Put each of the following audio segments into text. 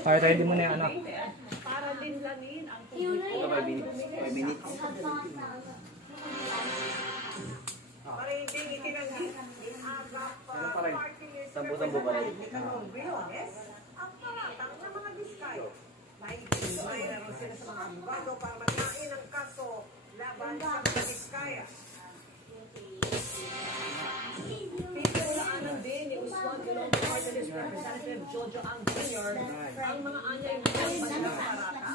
Kahit ready mo na yung anak. Para linlangin ang publiko. 5 minutes. Para hindi itinanggi ang pa rin? party list Sambu-sambu pa rin. Briones ang paratang ng mga diskaya. Naikisumay na rin sila sa mga abogado para maglain ang kaso laban sa mga diskaya. Pinulaanan din ni Usman Gulong Party List Representative Jojo Ang Jr. ang mga anyay ng banang parata.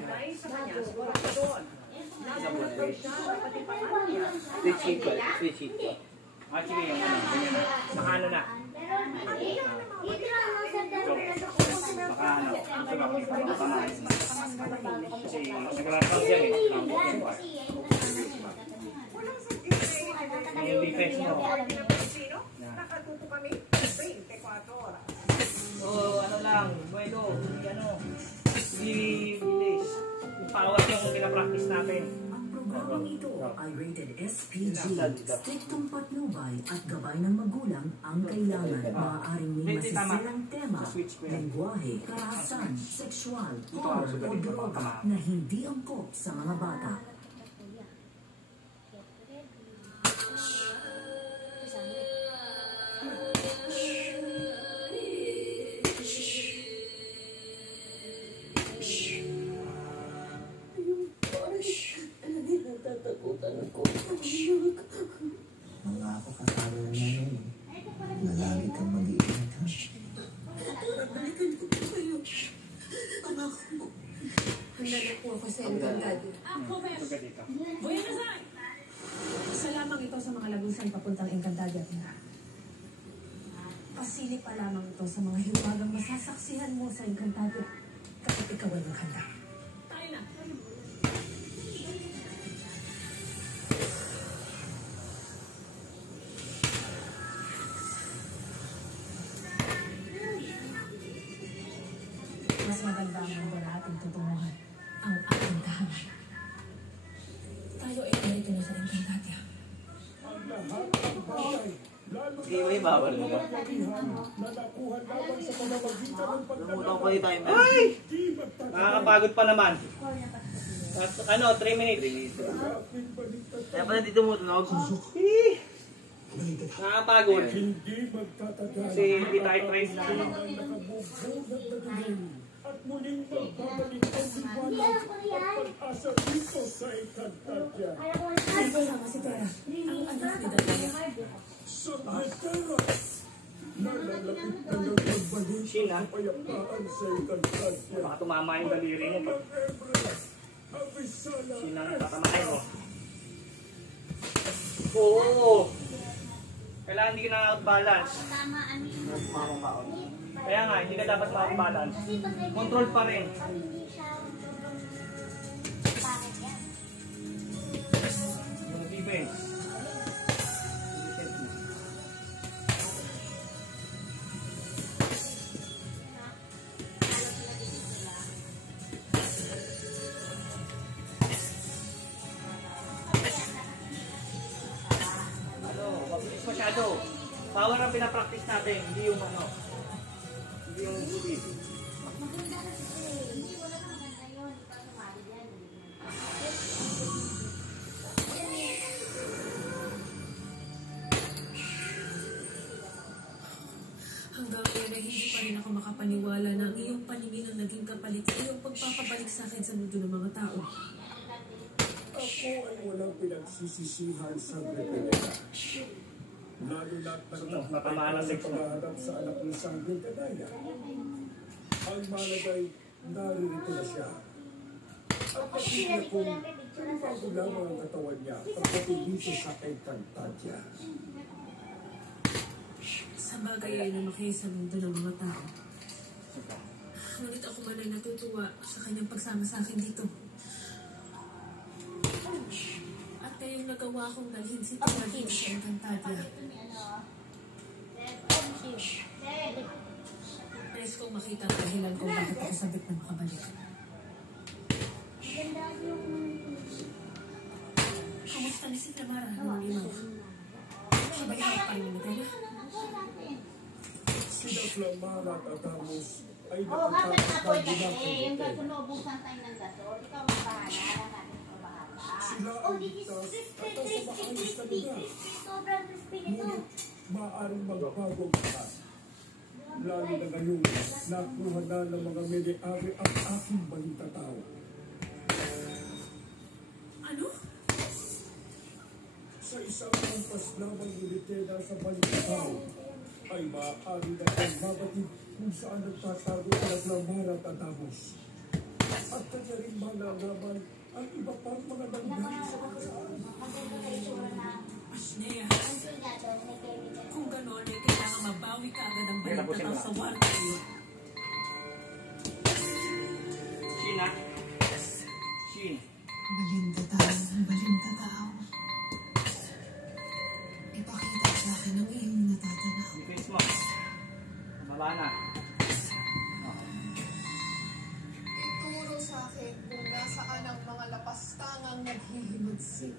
May sa kanya siguro doon. Nasagot daw siya na pati paano niya. Switch sheet ba? Switch sheet. Ah, sige yung ano. Ganyan na. Saka ano na. Baka ano. Baka na. Kasi sigurado yan eh. Yung defense mo. Nakatuto kami 24 oras. Oo, ano lang. Bueno, ano. Bilis. Pawat yung pinapractice natin. Ang programang ito ay rated SPG. Striktong patnubay at gabay ng magulang ang kailangan. Maaaring may masisirang tema, lengguwahe, karahasan, sexual, horror o droga na hindi angkop sa mga bata. Mga ako kasama na namin. Na lagi kang mag-iingat, ha? Babalikan ko po kayo. Anak ko. Handa na po ako sa Encantado. Isa lamang ito sa mga lagusan papuntang Encantadia. Pasili pa lamang ito sa mga hiwagang masasaksihan mo sa Encantadia kapag ikaw ay maghanda. Tayo na! Mas maganda ang mundo na ating tutunguhan ang ating tahanan. Tayo ay narito na sa Encantadia. Hindi mo yung bawal mo. Namutang pa yung timer. Ay! Nakakapagod pa naman. At, ano, 3 minutes. Kaya pala dito mo tunog. Nakakapagod. Kasi hindi tayo trace na ano. At muling magbabalik ang liwanag at pag-asa dito sa Encantadia. Ay, kasama si Tera. Ang anak ni Dadaya. Sa Veteras, nalalapit na ng magbalik Sheena. ang kapayapaan sa Encantadia. Baka tumama yung daliri mo. Ang Everest, Avisala, Sina na tatamain mo. Oo. Kailangan hindi ka na out-balance. Kaya nga, hindi ka dapat ma-out-balance. Control pa rin. Yung defense. Mabilis masyado. Power ang pinapractice natin, hindi yung ano. Hindi yung speed. Hanggang ngayon ay hindi pa rin ako makapaniwala na ang iyong paningin ang naging kapalit sa iyong pagpapabalik sa akin sa mundo ng mga tao. ako ay walang pinagsisisihan sa Greperea. Lalo na't Natamaan ang legs mo. paghaharap sa anak ni Sangre Canaya. Ang malagay, naririto na siya. At nakita kong bago lamang ang katawan niya pagdating dito sa Encantadia. Sa bagay ay lumaki sa mundo ng mga tao. Ngunit ako man ay natutuwa sa kanyang pagsama sa akin dito. At ngayong nagawa kong dalhin si Tina dito sa Encantadia. Nais kong makita ang dahilan kung bakit ako sabik na makabalik. Kamusta ni si Tamara nung limaw? Sabay-sabay pa rin ni Tena? Sina Flamara at Atamos ay ay Oo, kapag apoy nakakatagpo ng kasi, yung kuryente. gasol, naubusan tayo ng gasol. Ikaw ang bahala, lang natin ikaw bahala. Sila ang ligtas at nasa maayos na lugar. Sobrang crispy nito. Ngunit maaaring magbago ang lahat. Lalo na ngayon, nakuha na ng mga may-ari ang aking balitatao. Ano? Sa isang kampas lamang militena sa balitatao, ay maaari na kang mabatid kung saan nagtatago ang Lamara at Adamos. At kanya rin malalaman ang iba pang mga nangyari sa nakaraan. Maganda na itsura na. Ashley, Ang singado, may chemical. kung gano'n ay kailangan mabawi ka agad ang balitatao sa war tayo. Shin ha? Shin. Balintataw. Ipakita sa akin ang iyong natatanaw. Defense mo. Baba na. Ituro sa akin kung nasaan ang mga lapastangang naghihimagsik